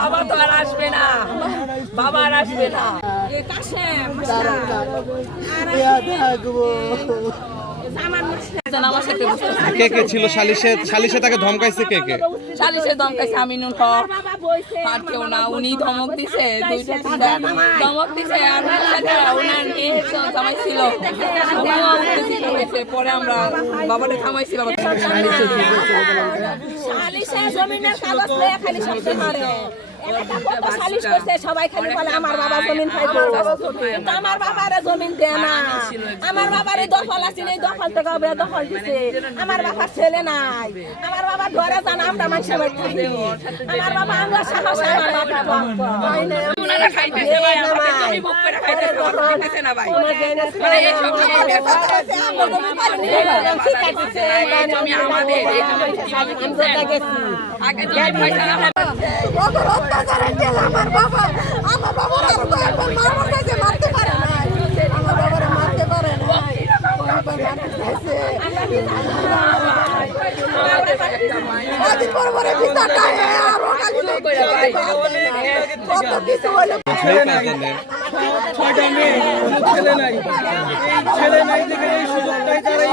বাবা তো আর আসবে না, বাবা আর আসবে না। কে কে ছিল সালিশে? সালিশে তাকে ধমকাইছে কে কে? সালিশে ধমকাইছে আমিনুল হক, আর কেউ না। উনি ধমক দিছে, দুইটা ধমক দিছে। আর সাথে ওনার মেয়ে জামাই ছিল, উনিও উত্তেজিত হয়েছে। পরে আমরা বাবারে থামাইছি। বাবা সালিশে জমিনের কাগজ লয়ে খালি সবচেয়ে মারে। এলাকা কত সালিশ করছে, সবাই খালি বলে আমার বাবা জমিন খাইবো, কিন্তু আমার বাবারে জমিন দেয় না। আমার বাবারে দখল আছে, এই দখল থেকে দখল দিছে। আমার বাবার ছেলে নাই, আমার বাবা ঘরে যান আমরা মানুষের বাড়ি থাকি। আমার বাবা আমরা সাহস আমার বাবা ওনারা খাইতেছে ভাই, আমাদের জমি ভোগ করে খাইতেছে, আমাদের দিতেছে না ভাই। মানে এই সব নিয়ে ব্যাপার আছে। আমার জমি কাটছে, এই জমি আমাদের, এই জমি কিভাবে কিনছে আগে জমি পয়সা না ওদের অত্যাচারের জেল আমার বাবা মারতে পারে না, আমার বাবারে মারতে পারে না, কদিন পর পরে বিচারটা আরো কত কিছু হলো। ছয়টা মেয়ে, কোনো ছেলে নাই, ছেলে নাই দেখে এই সুযোগটাই তারা